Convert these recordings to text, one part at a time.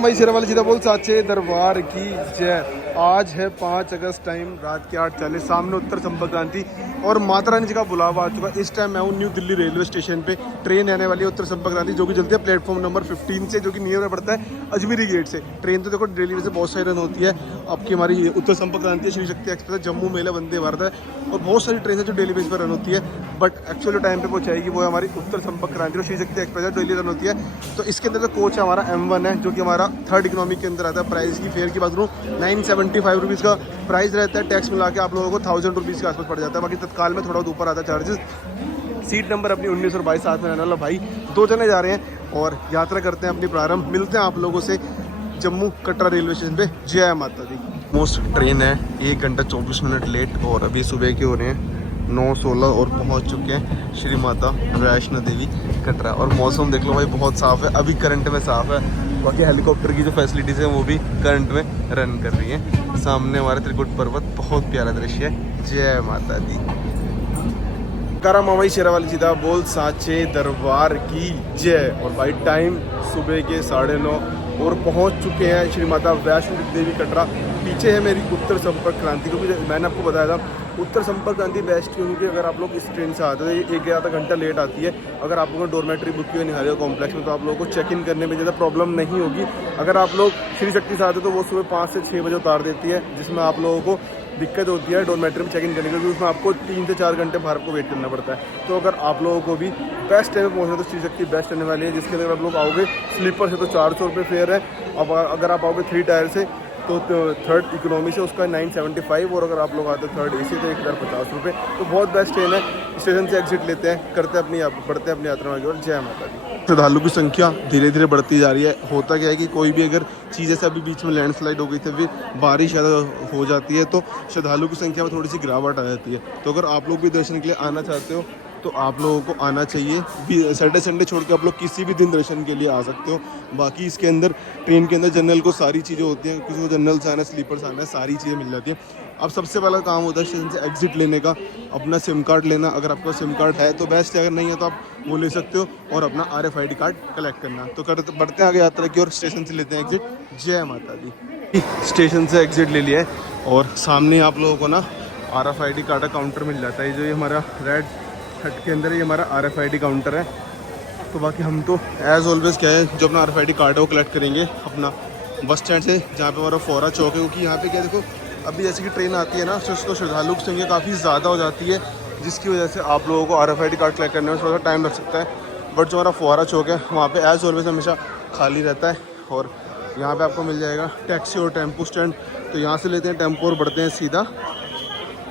हमारी शेरावाली सीधा बोल साचे दरबार की जय। आज है 5 अगस्त, टाइम रात के 8:40, सामने उत्तर संपर्क क्रांति और माता रानी जी का बुलावा आ चुका है। इस टाइम मैं हूँ न्यू दिल्ली रेलवे स्टेशन पे। ट्रेन आने वाली है उत्तर संपर्क क्रांति, जो कि चलती है प्लेटफॉर्म नंबर 15 से, जो कि नियर में पड़ता है अजमेरी गेट से। ट्रेन तो देखो डेली में से बहुत सारी रन होती है। आपकी हमारी उत्तर संपर्क क्रांति है, श्री शक्ति एक्सप्रेस है, जम्मू मेला, वंदे भारत है और बहुत सारी ट्रेन है जो डेली बेस पर रन होती है। बट एक्चुअली टाइम पे पहुंचाएगी वो है हमारी उत्तर संपर्क क्रांति और श्री शक्ति एक्सप्रेस है, डेली रन होती है। तो इसके अंदर जो कोच है हमारा M1 है, जो कि हमारा थर्ड इकोनॉमी के अंदर आता है। प्राइस की फेयर की बात करूँ 975 रुपीज़ का प्राइस रहता है। टैक्स मिला के आप लोगों को 1000 रुपीज़ के आसपास पड़ जाता है। बाकी तत्काल में थोड़ा ऊपर आता है चार्जेस। सीट नंबर अपनी 19 और 22 साथ में रहने वाला भाई, 2 जने जा रहे हैं और यात्रा करते हैं अपनी प्रारंभ। मिलते हैं आप लोगों से जम्मू कटरा रेलवे स्टेशन पे। जय माता दी। मोस्ट ट्रेन है 1 घंटा 24 मिनट लेट और अभी सुबह के हो रहे हैं 9:16 और पहुंच चुके हैं श्री माता वैष्णो देवी कटरा। और मौसम देख लो भाई, बहुत साफ़ है, अभी करंट में साफ़ है। बाकी हेलीकॉप्टर की जो फैसिलिटीज़ हैं वो भी करंट में रन कर रही हैं। सामने हमारे त्रिकुट पर्वत, बहुत प्यारा दृश्य है। जय माता दी। करा मामाई शेरावाली सीधा बोल साचे दरबार की जय। और भाई टाइम सुबह के 9:30 और पहुंच चुके हैं श्री माता वैष्णो देवी कटरा। पीछे है मेरी उत्तर संपर्क क्रांति, क्योंकि मैंने आपको बताया था उत्तर संपर्क क्रांति बेस्ट, क्योंकि अगर आप लोग इस ट्रेन से आते हो ये 1 या आधा घंटा लेट आती है। अगर आप लोगों ने डोरमेट्री बुक की है निहारिया कॉम्प्लेक्स में, तो आप लोगों को चेक इन करने में ज़्यादा प्रॉब्लम नहीं होगी। अगर आप लोग श्री शक्ति से आते हो तो वो सुबह 5 से 6 बजे उतार देती है, जिसमें आप लोगों को दिक्कत होती है डोरमेट्री में चेक इन करने की, क्योंकि उसमें आपको 3 से 4 घंटे बाहर को वेट करना पड़ता है। तो अगर आप लोगों को भी बेस्ट टाइम में पहुंचना तो श्री शक्ति बेस्ट रहने वाली है, जिसके अंदर आप लोग आओगे स्लीपर से तो 400 रुपये फेयर है। अब अगर आप आओगे 3 टायर से तो थर्ड इकोनॉमी से उसका 975, और अगर आप लोग आते हो थर्ड AC तो 1050 रुपये। तो बहुत बेस्ट ट्रेन है। स्टेशन से एग्जिट लेते हैं, करते हैं बढ़ते हैं अपनी यात्रा में। और जय माता दी। श्रद्धालु की संख्या धीरे धीरे बढ़ती जा रही है। होता क्या है कि कोई भी अगर चीज़ ऐसे अभी बीच में लैंडस्लाइड हो गई थी, फिर बारिश ज़्यादा हो जाती है, तो श्रद्धालु की संख्या में थोड़ी सी गिरावट आ जाती है। तो अगर आप लोग भी दर्शन के लिए आना चाहते हो तो आप लोगों को आना चाहिए। सैटरडे संडे छोड़ के आप लोग किसी भी दिन दर्शन के लिए आ सकते हो। बाकी इसके अंदर ट्रेन के अंदर जनरल को सारी चीज़ें होती हैं, किसी को जनरल से आना, स्लीपर से आना, सारी चीज़ें मिल जाती हैं। अब सबसे पहला काम होता है स्टेशन से एग्जिट लेने का, अपना सिम कार्ड लेना। अगर आपका सिम कार्ड है तो बेस्ट है, अगर नहीं है तो आप वो ले सकते हो, और अपना RFID कार्ड कलेक्ट करना। तो बढ़ते हैं आगे यात्रा की और स्टेशन से लेते हैं एग्जिट। जय माता दी। स्टेशन से एग्जिट ले लिया है और सामने आप लोगों को ना RFID कार्ड का काउंटर मिल जाता है। जो ये हमारा रेड हट के अंदर ये हमारा RFID काउंटर है। तो बाकी हम तो एज़ ऑलवेज़ क्या है, जो अपना RFID कार्ड है वो कलेक्ट करेंगे अपना बस स्टैंड से, जहाँ पे हमारा फोरा चौक है। क्योंकि यहाँ पे क्या देखो, अभी जैसे कि ट्रेन आती है ना, तो श्रद्धालु की संख्या काफ़ी ज़्यादा हो जाती है, जिसकी वजह से आप लोगों को RFID कार्ड कलेक्ट करने में थोड़ा सा टाइम लग सकता है। बट जो हमारा फोरा चौक है वहाँ पर एज़ ऑलवेज़ हमेशा खाली रहता है। और यहाँ पर आपको मिल जाएगा टैक्सी और टेम्पो स्टैंड। तो यहाँ से लेते हैं टेम्पो और बढ़ते हैं सीधा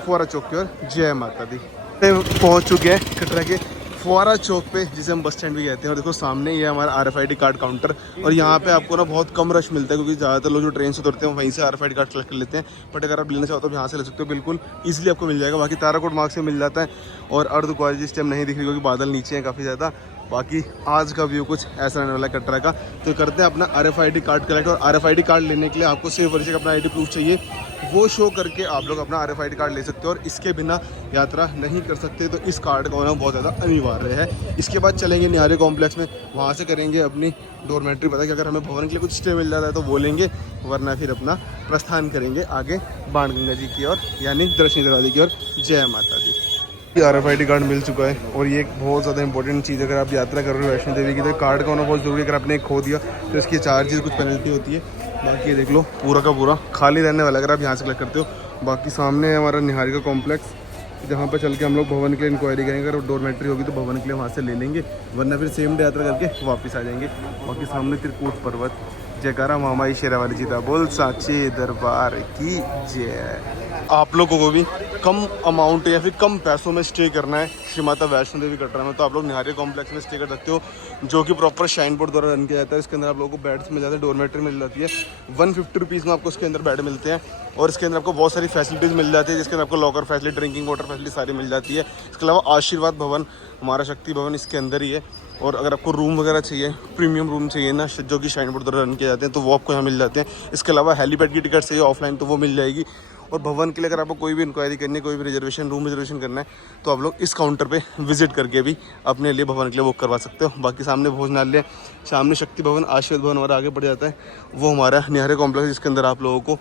फोरा चौक की ओर। जय माता दी। पहुंच चुके हैं कटरा के फुवारा चौक पे, जिसे हम बस स्टैंड भी कहते हैं। और देखो सामने ये हमारा RFID कार्ड काउंटर। और यहाँ पे आपको ना बहुत कम रश मिलता है, क्योंकि ज़्यादातर लोग जो ट्रेन से उतरते हैं वहीं से RFID कार्ड कलेक्ट कर लेते हैं। बट अगर आप लेना चाहो तो यहाँ से ले सकते हो, बिल्कुल ईजिली आपको मिल जाएगा। बाकी ताराकोट मार्ग से मिल जाता है। और अर्ध कुंवारी इस टाइम नहीं दिख रही, क्योंकि बादल नीचे हैं काफ़ी ज़्यादा। बाकी आज का व्यू कुछ ऐसा रहने वाला है कटरा का। तो करते हैं अपना RFID कार्ड कलेक्ट। और RFID कार्ड लेने के लिए आपको सिर्फ वर्षे का अपना ID प्रूफ चाहिए, वो शो करके आप लोग अपना RFID कार्ड ले सकते हो। और इसके बिना यात्रा नहीं कर सकते, तो इस कार्ड का होना बहुत ज़्यादा अनिवार्य है। इसके बाद चलेंगे निहारिया कॉम्प्लेक्स में, वहाँ से करेंगे अपनी डोरमेट्री। पता है कि अगर हमें भवन के लिए कुछ स्टे मिल जाता है तो वो लेंगे, वरना फिर अपना प्रस्थान करेंगे आगे बाणगंगा जी की ओर, यानी दर्शनी दरवाजे की ओर। जय माता दी। RFID कार्ड मिल चुका है। और ये एक बहुत ज़्यादा इंपॉर्टेंट चीज़ है, अगर आप यात्रा कर रहे हो वैष्णो देवी की, तो कार्ड का होना बहुत ज़रूरी है। अगर आपने खो दिया तो इसकी चार्जेस कुछ पेनल्टी होती है। बाकी ये देख लो पूरा का पूरा खाली रहने वाला है अगर आप यहाँ से कलेक्ट करते हो। बाकी सामने है हमारा निहारिका कॉम्प्लेक्स, जहाँ पर चल के हम लोग भवन के लिए इंक्वायरी करेंगे। अगर डोरमेट्री होगी तो भवन के लिए वहाँ से ले लेंगे, वरना फिर सेम डे यात्रा करके वापस आ जाएंगे। बाकी सामने त्रिकूट पर्वत। जयकारा मामाई शेरावाली सीधा बोल साचे दरबार की जय। आप लोगों को भी कम अमाउंट या फिर कम पैसों में स्टे करना है श्री माता वैष्णो देवी कटरा में, तो आप लोग निहारिया कॉम्प्लेक्स में स्टे कर सकते हो, जो कि प्रॉपर शाइन बोर्ड द्वारा रन किया जाता है। इसके अंदर आप लोगों को बेड्स मिल जाते हैं, डोरमेट्री मिल जाती है। 150 रुपीज़ में आपको इसके अंदर बेड मिलते हैं। और इसके अंदर आपको बहुत सारी फैसिलिटीज़ मिल जाती है, जिसके अंदर आपको locker facility, drinking water facility सारी मिल जाती है। इसके अलावा आशीर्वाद भवन, हमारा शक्ति भवन इसके अंदर ही है। और अगर आपको रूम वगैरह चाहिए, प्रीमियम रूम चाहिए ना, जो कि शाइन बोर्ड द्वारा रन किए जाते हैं, तो वो आपको यहाँ मिल जाते हैं। इसके अलावा हेलीपैड की टिकट चाहिए ऑफलाइन, तो वो मिल जाएगी। और भवन के लिए अगर आपको कोई भी इंक्वायरी करनी है, कोई भी रिजर्वेशन, रूम रिजर्वेशन करना है, तो आप लोग इस काउंटर पे विजिट करके भी अपने लिए भवन के लिए बुक करवा सकते हो। बाकी सामने भोजनालय, सामने शक्ति भवन, आशीर्वाद भवन हमारा आगे बढ़ जाता है, वो हमारा निहारे कॉम्प्लेक्स, जिसके अंदर आप लोगों को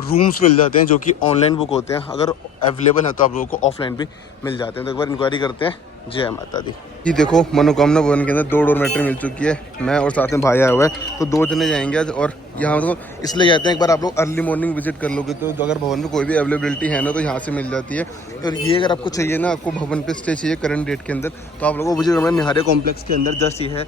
रूम्स मिल जाते हैं जो कि ऑनलाइन बुक होते हैं, अगर अवेलेबल है तो आप लोगों को ऑफलाइन भी मिल जाते हैं। तो एक बार इंक्वायरी करते हैं। जय माता दी। जी देखो, मनोकामना भवन के अंदर 2 डोरमेट्री मिल चुकी है, मैं और साथ में भाई आया हुआ है, तो 2 जने जाएंगे आज। और यहाँ तो इसलिए कहते हैं एक बार आप लोग अर्ली मॉर्निंग विजिट कर लोगे तो अगर भवन में कोई भी अवेलेबिलिटी है ना तो यहाँ से मिल जाती है। और ये अगर आपको चाहिए ना, आपको भवन पे स्टे चाहिए करंट डेट के अंदर, तो आप लोगों को विजिट करना है निहारे कॉम्प्लेक्स के अंदर। जस्ट ये है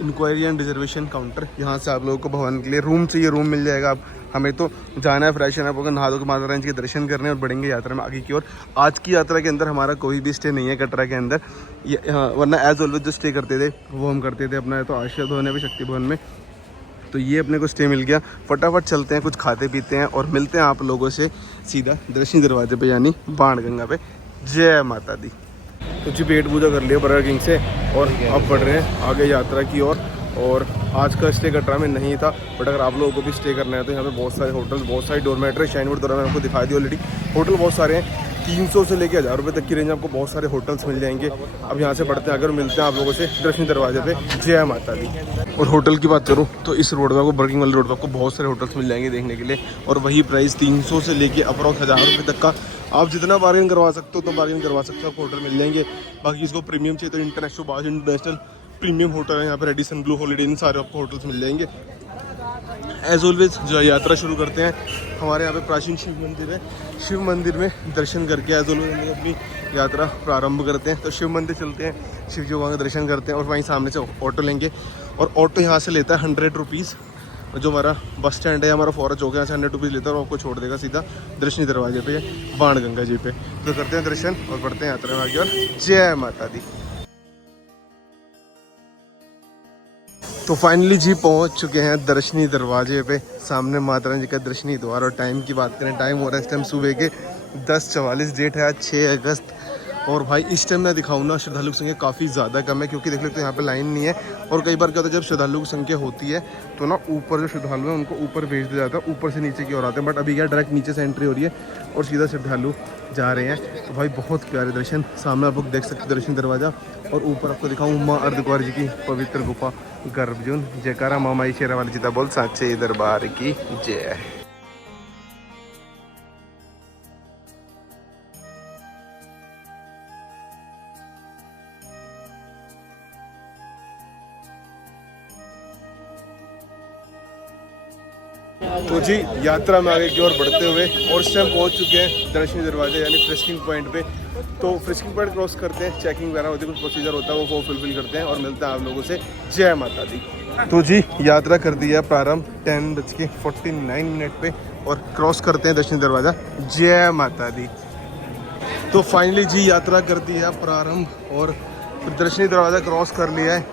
इंक्वायरी एंड रिजर्वेशन काउंटर, यहाँ से आप लोगों को भवन के लिए रूम चाहिए, रूम मिल जाएगा। आप हमें तो जाना है, फ्रेश अप होकर नहा धो के माता रानी के दर्शन करने और बढ़ेंगे यात्रा में आगे की ओर। आज की यात्रा के अंदर हमारा कोई भी स्टे नहीं है कटरा के अंदर, वरना एज ऑलवेज जो स्टे करते थे वो हम करते थे अपना तो आशीर्वाद भवन है भी, शक्ति भवन में। तो ये अपने को स्टे मिल गया। फटाफट चलते हैं, कुछ खाते पीते हैं और मिलते हैं आप लोगों से सीधा दर्शनी दरवाजे पे, यानी बाणगंगा पे। जय माता दी। तो जी पेट पूजा कर लिया बर्गर किंग से और अब बढ़ रहे हैं आगे यात्रा की ओर। और आज का स्टे कटरा में नहीं था, बट अगर आप लोगों को भी स्टे करना है तो यहाँ पे बहुत सारे होटल्स, बहुत सारी डोरमेट्री, शाइनवुड द्वारा मैंने आपको दिखा दी ऑलरेडी। होटल बहुत सारे हैं, 300 से लेकर 1000 रुपये तक की रेंज में आपको बहुत सारे होटल्स मिल जाएंगे। अब यहाँ से बढ़ते हैं, अगर मिलते हैं आप लोगों से दर्शनी दरवाजे पे। जय माता दी। और होटल की बात करूँ तो इस रोड में आपको, बर्गिंग वाले रोड पर आपको बहुत सारे होटल्स मिल जाएंगे देखने के लिए, और वही प्राइस 300 से लेके अप्रॉक्स 1000 रुपये तक का। आप जितना बार्गेन करवा सकते हो तो बार्गेन करवा सकते हो, आपको होटल मिल जाएंगे। बाकी इसको प्रीमियम चाहिए तो इंटरनेशनल प्रीमियम होटल है यहाँ पर, रेडिसन, ब्लू हॉलिडे, इन सारे आपको होटल्स मिल जाएंगे। एज ऑलवेज जो यात्रा शुरू करते हैं, हमारे यहाँ पे प्राचीन शिव मंदिर है, शिव मंदिर में दर्शन करके एज ऑलवेज हम लोग अपनी यात्रा प्रारंभ करते हैं। तो शिव मंदिर चलते हैं, शिव जी भगवान का दर्शन करते हैं और वहीं सामने से ऑटो लेंगे। और ऑटो यहाँ से लेता है 100 रुपीज़, जो हमारा बस स्टैंड है, हमारा फॉरेस्ट चौक है, यहाँ से 100 रुपीज़ लेता है और आपको छोड़ देगा सीधा दर्शनी दरवाजे पे, बाणगंगा जी पे। तो करते हैं दर्शन और बढ़ते हैं यात्रा में आगे। और जय माता दी। तो फाइनली जी पहुंच चुके हैं दर्शनी दरवाजे पे, सामने माता रानी जी का दर्शनी द्वार। और टाइम की बात करें, टाइम हो रहा है इस टाइम सुबह के 10:44, डेट है आज 6 अगस्त। और भाई इस टाइम मैं दिखाऊँ ना, श्रद्धालु की संख्या काफ़ी ज़्यादा कम है, क्योंकि देख लेते हैं यहाँ पे लाइन नहीं है। और कई बार क्या होता है, जब श्रद्धालु की संख्या होती है तो ना ऊपर जो श्रद्धालु हैं उनको ऊपर भेज दिया जाता है, ऊपर से नीचे की ओर आते हैं। बट अभी क्या डायरेक्ट नीचे से एंट्री हो रही है और सीधा श्रद्धालु जा रहे हैं। तो भाई बहुत प्यारे दर्शन, सामने आप लोग देख सकते हैं दर्शन दरवाज़ा। और ऊपर आपको दिखाऊँ माँ अर्धकुंवारी जी की पवित्र गुफा गर्भजून। जयकारा माँ माई शेरा वाली जीता बोल, साचे दरबार की जय। तो जी यात्रा में आगे की ओर बढ़ते हुए और इस टाइम पहुंच चुके हैं दर्शनी दरवाजे यानी फ्रिस्किंग पॉइंट पे। तो फ्रिस्किंग पॉइंट क्रॉस करते हैं, चेकिंग वगैरह होती है, कुछ प्रोसीजर होता है, वो फुलफिल करते हैं और मिलते हैं आप लोगों से। जय माता दी। तो जी यात्रा कर दी है प्रारंभ 10:49 पे और क्रॉस करते हैं दर्शनी दरवाज़ा। जय माता दी। तो फाइनली जी यात्रा कर दी है प्रारंभ और दर्शनी दरवाज़ा क्रॉस कर लिया है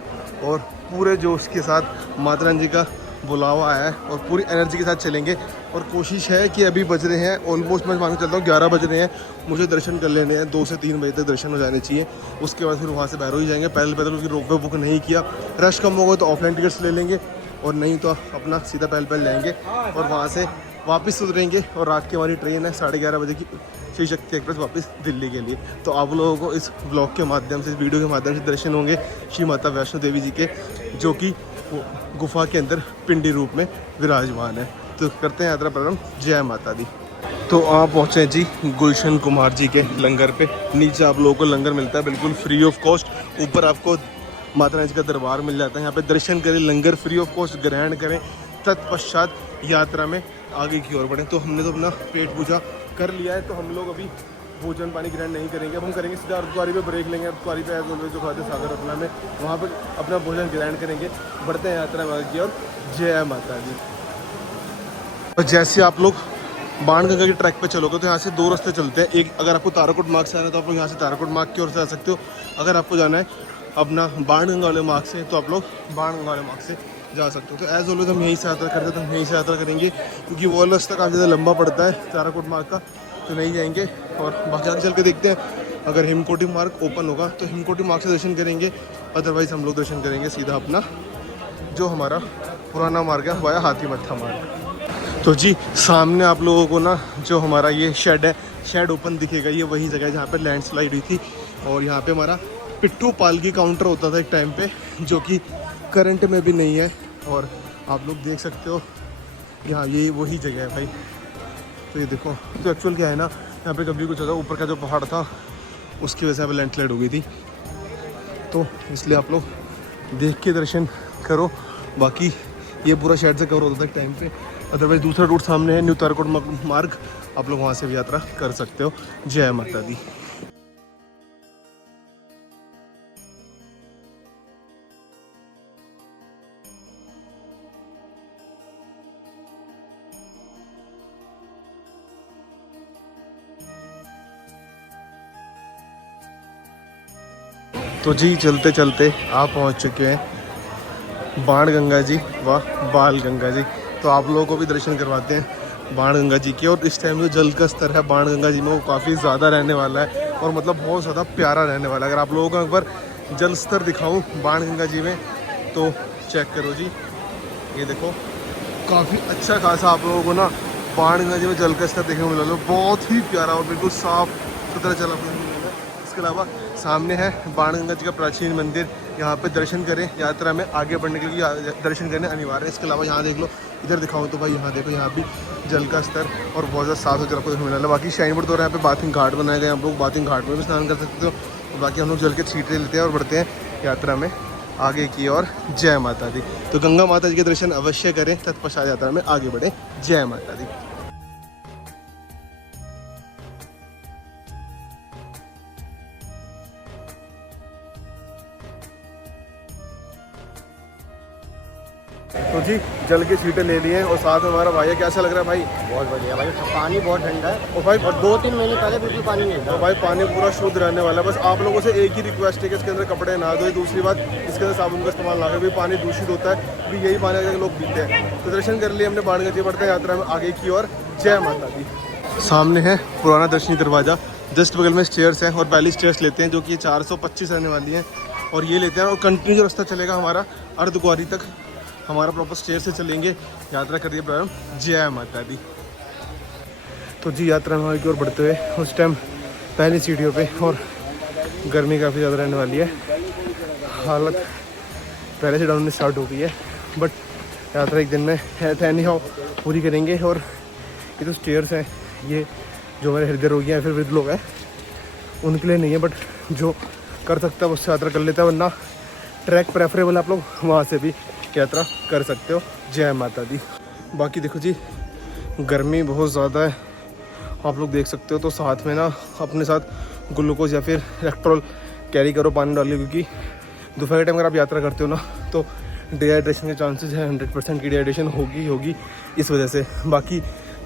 और पूरे जोश के साथ माता रानी जी का बुलावा आया है और पूरी एनर्जी के साथ चलेंगे। और कोशिश है कि अभी बज रहे हैं ऑलमोस्ट, मैं मान के चलता हूँ 11 बज रहे हैं, मुझे दर्शन कर लेने हैं। 2 से 3 बजे तक दर्शन हो जाने चाहिए, उसके बाद फिर वहाँ से भैरव ही जाएंगे पैदल क्योंकि रोपवे बुक नहीं किया। रश कम होगा तो ऑफलाइन टिकट्स ले लेंगे और नहीं तो अपना सीधा पैदल जाएंगे और वहाँ से वापस उतरेंगे। और रात की हमारी ट्रेन है 11:30 बजे की, श्री शक्ति एक्सप्रेस वापस दिल्ली के लिए। तो आप लोगों को इस ब्लॉग के माध्यम से, इस वीडियो के माध्यम से दर्शन होंगे श्री माता वैष्णो देवी जी के, जो कि गुफा के अंदर पिंडी रूप में विराजमान है। तो करते हैं यात्रा प्रारंभ। जय माता दी। तो आप पहुँचे जी गुलशन कुमार जी के लंगर पे। नीचे आप लोगों को लंगर मिलता है बिल्कुल फ्री ऑफ कॉस्ट, ऊपर आपको माता रानी जी का दरबार मिल जाता है। यहाँ पे दर्शन करें, लंगर फ्री ऑफ कॉस्ट ग्रहण करें, तत्पश्चात यात्रा में आगे की ओर बढ़ें। तो हमने तो अपना पेट पूजा कर लिया है, तो हम लोग अभी भोजन पानी ग्रहण नहीं करेंगे। अब हम करेंगे सीधा अर्धकुंवारी पे ब्रेक लेंगे। अर्धकुंवारी पे जो खाते सागर रत्ना में, वहाँ पर अपना भोजन ग्रहण करेंगे। बढ़ते हैं यात्रा में आगे की ओर। जय माता दी। और जैसे आप लोग बाणगंगा के ट्रैक पे चलोगे तो यहाँ से 2 रास्ते चलते हैं। एक, अगर आपको ताराकोट मार्ग से आना है तो आप लोग यहाँ से ताराकोट मार्ग की ओर से आ सकते हो। अगर आपको जाना है अपना बाणगंगा वाले मार्ग से तो आप लोग बाणगंगा वाले मार्ग से जा सकते हो। तो एज ऑलवेज हम यहीं से यात्रा करते हैं, तो हम यहीं से यात्रा करेंगे क्योंकि वो रास्ता काफ़ी ज़्यादा लंबा पड़ता है ताराकोट मार्ग का, तो नहीं जाएंगे। और बाकी आगे चल के देखते हैं, अगर हिमकोटी मार्ग ओपन होगा तो हिमकोटी मार्ग से दर्शन करेंगे, अदरवाइज़ हम लोग दर्शन करेंगे सीधा अपना जो हमारा पुराना मार्ग है वाया हाथी मत्था मार्ग। तो जी सामने आप लोगों को ना जो हमारा ये शेड है, शेड ओपन दिखेगा। ये वही जगह है जहाँ पे लैंडस्लाइड हुई थी और यहाँ पे हमारा पिट्ठू पालकी काउंटर होता था एक टाइम पे, जो कि करंट में भी नहीं है। और आप लोग देख सकते हो यहाँ ये वही जगह है भाई। तो ये देखो, तो एक्चुअल क्या है ना, यहाँ पे कभी कुछ होता, ऊपर का जो पहाड़ था उसकी वजह से यहाँ पे लैंडस्लाइड हो गई थी, तो इसलिए आप लोग देख के दर्शन करो। बाकी ये पूरा शेड से कवर होता था एक टाइम पे। अदरवाइज दूसरा रूट सामने है, न्यू ताराकोट मार्ग, आप लोग वहाँ से भी यात्रा कर सकते हो। जय माता दी। तो जी चलते चलते आप पहुँच चुके हैं बाण गंगा जी व बाल गंगा जी। तो आप लोगों को भी दर्शन करवाते हैं बाण गंगा जी के। और इस टाइम जो जल का स्तर है बाण गंगा जी में वो काफ़ी ज़्यादा रहने वाला है और मतलब बहुत ज़्यादा प्यारा रहने वाला है। अगर आप लोगों को एक बार जल स्तर दिखाऊं बाण गंगा जी में तो चेक करो जी, ये देखो काफ़ी अच्छा खासा आप लोगों को ना बाण गंगा जी में जल का स्तर देखने को मिला। बहुत ही प्यारा और बिल्कुल साफ सुथरा जल अपने मिलेगा। इसके अलावा सामने है बाण गंगा जी का प्राचीन मंदिर, यहाँ पे दर्शन करें। यात्रा में आगे बढ़ने के लिए दर्शन करने अनिवार्य है। इसके अलावा यहाँ देख लो, इधर दिखाऊं तो भाई यहाँ देखो, यहाँ भी जल का स्तर और बहुत ज़्यादा साफ सुथरा आपको देखने मिला। बाकी शाइनपुर द्वारा यहाँ पे बाथिंग घाट बनाए गए, आप लोग बाथिंग घाट में भी स्नान कर सकते हो। और बाकी हम लोग जल के छींटे लेते हैं और बढ़ते हैं यात्रा में आगे की ओर। जय माता दी। तो गंगा माता जी के दर्शन अवश्य करें, तत्पश्चात यात्रा में आगे बढ़ें। जय माता दी। तो जी जल के छींटे ले लिए और साथ में हमारा भाई है। कैसा लग रहा है भाई? बहुत बढ़िया भाई, पानी बहुत ठंडा है और भाई और 2-3 महीने पहले बिल्कुल पानी नहीं था। तो भाई पानी पूरा शुद्ध रहने वाला है। बस आप लोगों से एक ही रिक्वेस्ट है कि इसके अंदर कपड़े ना धोए। दूसरी बात, इसके अंदर साबुन का इस्तेमाल ना करें, भी पानी दूषित होता है, भी यही पानी अगर लोग पीते हैं। तो दर्शन कर लिए हमने बाण गंगा जी, बढ़ते हैं यात्रा में आगे की ओर। जय माता दी। सामने है पुराना दर्शनी दरवाज़ा, जस्ट बगल में स्टेयर्स हैं और पहली स्टेयर्स लेते हैं जो कि 425 रहने वाली हैं और ये लेते हैं। और कंटिन्यू जो रास्ता चलेगा हमारा अर्धकुंवारी तक, हमारा प्रॉपर स्टेयर से चलेंगे। यात्रा करिए प्रारंभ। जय माता दी। तो जी यात्रा में की ओर बढ़ते हुए उस टाइम पहली सीढ़ियों पे, और गर्मी काफ़ी ज़्यादा रहने वाली है, हालत पहले से डाउन स्टार्ट हो गई है। बट यात्रा एक दिन में एनी हाउ पूरी करेंगे। और ये जो स्टेयर्स हैं ये जो हमारे हृदय रोगी हैं फिर वृद्ध लोग हैं उनके लिए नहीं है, बट जो कर सकता है उससे यात्रा कर लेता है, वरना ट्रैक प्रेफरेबल आप लोग वहाँ से भी यात्रा कर सकते हो। जय माता दी। बाकी देखो जी गर्मी बहुत ज़्यादा है, आप लोग देख सकते हो। तो साथ में ना अपने साथ ग्लूकोज या फिर इलेक्ट्रॉल कैरी करो, पानी डालिए, क्योंकि दोपहर के टाइम अगर आप यात्रा करते हो ना तो डिहाइड्रेशन के चांसेस है, 100% की डिहाइड्रेशन होगी इस वजह से। बाकी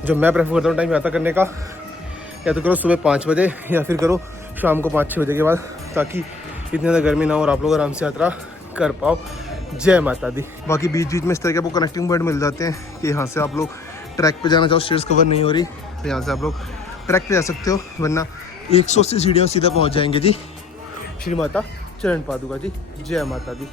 जो मैं प्रेफर करता हूँ टाइम यात्रा करने का, या तो करो सुबह 5 बजे या फिर करो शाम को 5-6 बजे के बाद, ताकि इतनी ज़्यादा गर्मी ना हो और आप लोग आराम से यात्रा कर पाओ। जय माता दी। बाकी बीच बीच में इस तरह के आपको कनेक्टिंग पॉइंट मिल जाते हैं कि यहाँ से आप लोग ट्रैक पे जाना चाहो, स्टेयर्स कवर नहीं हो रही तो यहाँ से आप लोग ट्रैक पे जा सकते हो, वरना 180 सीढ़ियों सीधा पहुँच जाएंगे जी श्री माता चरण पादुका जी। जय माता दी।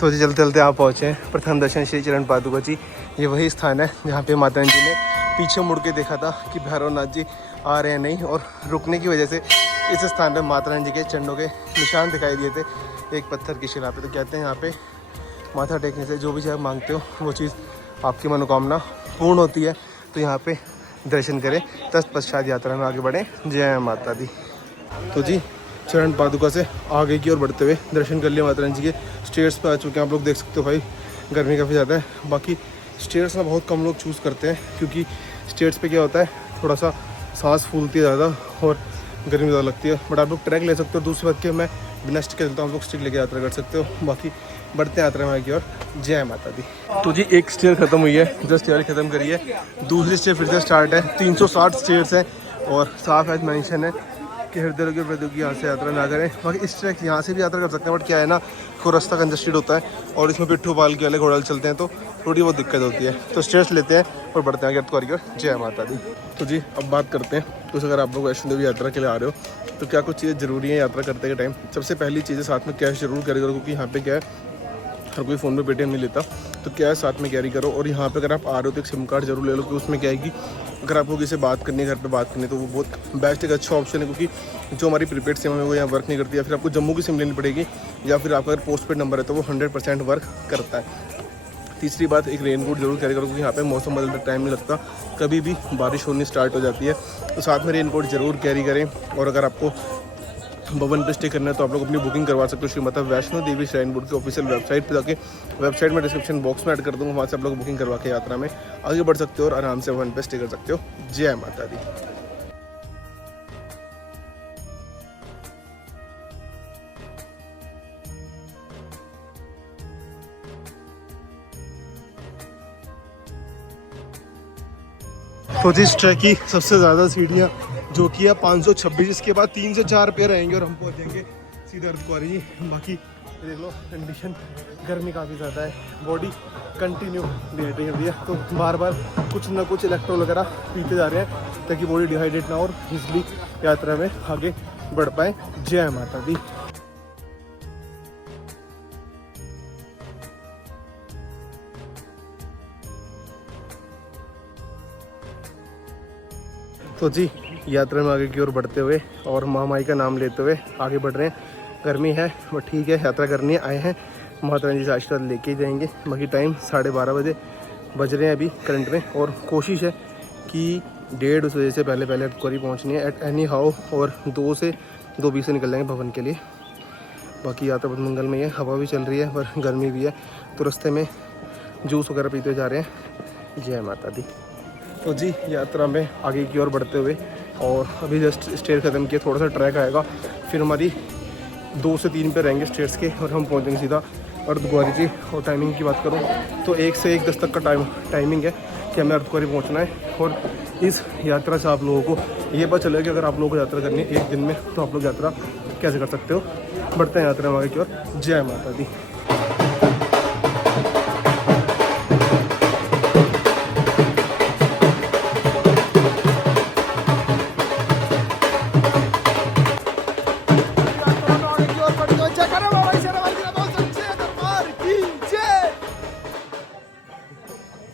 तो जी चलते चलते आप पहुँचे हैं प्रथम दर्शन श्री चरण पादुका जी। ये वही स्थान है जहाँ पे माता जी ने पीछे मुड़ के देखा था कि भैरवनाथ जी आ रहे हैं नहीं, और रुकने की वजह से इस स्थान पर माता रानी जी के चरणों के निशान दिखाई दिए थे एक पत्थर की शिला पे। तो कहते हैं यहाँ पे माथा टेकने से जो भी चाहे मांगते हो वो चीज़ आपकी मनोकामना पूर्ण होती है। तो यहाँ पे दर्शन करें, तत्पश्चात यात्रा में आगे बढ़ें। जय माता दी। तो जी चरण पादुका से आगे की ओर बढ़ते हुए दर्शन कर लिया माता रानी जी के। स्टेयर्स पे आ चुके हैं, आप लोग देख सकते हो भाई गर्मी काफ़ी ज़्यादा है। बाकी स्टेयर्स ना बहुत कम लोग चूज़ करते हैं, क्योंकि स्टेयर्स पे क्या होता है थोड़ा सा सांस फूलती है ज़्यादा और गर्मी ज़्यादा लगती है। बट आप लोग ट्रैक ले सकते हो। दूसरी बात कि मैं बिना स्टिक के चलता हूँ, आप लोग स्टिक लेके यात्रा कर सकते हो। बाकी बढ़ते हैं यात्रा में की ओर। जय माता दी। तो जी एक स्टेयर खत्म हुई है, जस्ट स्टेयर खत्म करिए, दूसरी स्टेयर फिर से स्टार्ट है। 360 स्टेयर्स हैं और साफ है मेंशन है कि हृदय रोगी प्रद्योगी यहाँ से यात्रा ना करें। बाकी इस ट्रैक यहाँ से भी यात्रा कर सकते हैं, बट क्या है ना को रास्ता कंजस्टेड होता है और इसमें पिट्ठू पाल के वाले घोड़े चलते हैं तो थोड़ी बहुत दिक्कत होती है। तो स्टेयर्स लेते हैं और बढ़ते हैं आगे की ओर। जय माता दी। तो जी अब बात करते हैं, तो अगर आप लोग वैष्णो देवी यात्रा के लिए आ रहे हो तो क्या कुछ चीज़ें ज़रूरी हैं यात्रा करते के टाइम। सबसे पहली चीज़ें साथ में कैश जरूर कैरी करो, क्योंकि यहाँ पे क्या है हर कोई फ़ोन पे पेटीएम नहीं लेता, तो क्या है साथ में कैरी करो। और यहाँ पे अगर आप आ रहे हो तो एक सिम कार्ड जरूर ले लो, क्योंकि उसमें क्या है कि अगर आपको किसी से बात करनी है, घर पे बात करनी है, तो वो बहुत बेस्ट एक अच्छा ऑप्शन है, क्योंकि जो हमारी प्रीपेड सिम है वो यहाँ वर्क नहीं करती, या फिर आपको जम्मू की सिम लेनी पड़ेगी, या फिर आपका अगर पोस्ट पेड नंबर है तो वो 100% वर्क करता है। तीसरी बात, एक रेनकोट जरूर कैरी करो, क्योंकि यहाँ पे मौसम बदलते टाइम नहीं लगता, कभी भी बारिश होनी स्टार्ट हो जाती है, तो साथ में रेनकोट जरूर कैरी करें। और अगर आपको भवन पे स्टे करना है तो आप लोग अपनी बुकिंग करवा सकते हो श्री माता वैष्णो देवी श्राइन बोर्ड की ऑफिशियल वेबसाइट पे जाके, वेबसाइट में डिस्क्रिप्शन बॉक्स में ऐड कर दूँगा, वहाँ से आप लोग बुकिंग करवा के यात्रा में आगे बढ़ सकते हो और आराम से भवन पे स्टे कर सकते हो। जय माता दी। तो जिस ट्रैक की सबसे ज़्यादा सीढ़ियाँ जो कि है 526, इसके बाद 3 से 4 पे रहेंगे और हम पहुँचेंगे सीधे अर्धकुंवारी जी। बाकी देख लो कंडीशन, गर्मी काफ़ी ज़्यादा है, बॉडी कंटिन्यू डिहाइड्रेट हो रही है, तो बार बार कुछ ना कुछ इलेक्ट्रोल वगैरह पीते जा रहे हैं ताकि बॉडी डिहाइड्रेट ना हो और इजली यात्रा में आगे बढ़ पाए। जय माता दी। तो जी यात्रा में आगे की ओर बढ़ते हुए और महामाई का नाम लेते हुए आगे बढ़ रहे हैं। गर्मी है बट ठीक है, यात्रा करनी है, आए हैं माता रानी से आशीर्वाद लेके ही जाएंगे। बाकी टाइम 12:30 बजे बज रहे हैं अभी करंट में, और कोशिश है कि 1:30 बजे से पहले अर्धकुंवारी पहुंचनी है एट एनी हाउ, और 2 से 2:20 से निकल जाएंगे भवन के लिए। बाकी यात्रा बहुत मंगल में है, हवा भी चल रही है पर गर्मी भी है, तो रास्ते में जूस वगैरह पीते जा रहे हैं। जय माता दी। तो जी यात्रा में आगे की ओर बढ़ते हुए और अभी जस्ट स्टेयर ख़त्म किया, थोड़ा सा ट्रैक आएगा, फिर हमारी 2 से 3 पे रहेंगे स्टेयर्स के और हम पहुंचेंगे सीधा अर्धकुंवारी जी। और टाइमिंग की बात करूं तो 1 से 1:10 तक का टाइमिंग है कि हमें अर्धकुंवारी पहुंचना है। और इस यात्रा से आप लोगों को ये पता चलेगा कि अगर आप लोगों को यात्रा करनी है 1 दिन में तो आप लोग यात्रा कैसे कर सकते हो। बढ़ते हैं यात्रा में आगे की ओर। जय माता दी।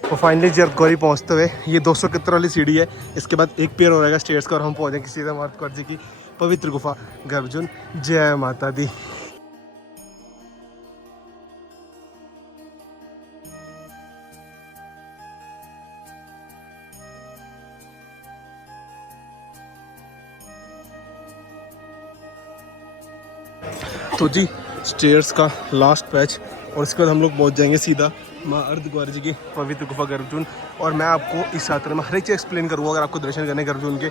तो फाइनली जी अर्धकुंवारी पहुँचते हुए ये 271 वाली सीढ़ी है, इसके बाद एक पेयर हो रहेगा स्टेयर्स का और हम पहुँचेंगे सीधा अर्धकुंवारी जी की पवित्र गुफा गर्भजून। जय माता दी। तो जी स्टेयर्स का लास्ट पैच और इसके बाद हम लोग पहुँच जाएंगे सीधा माँ अर्धकुंवारी जी की पवित्र गुफा गर्भजून। और मैं आपको इस यात्रा में हर एक चीज़ एक्सप्लेन करूँगा। अगर आपको दर्शन करने गर्भजून के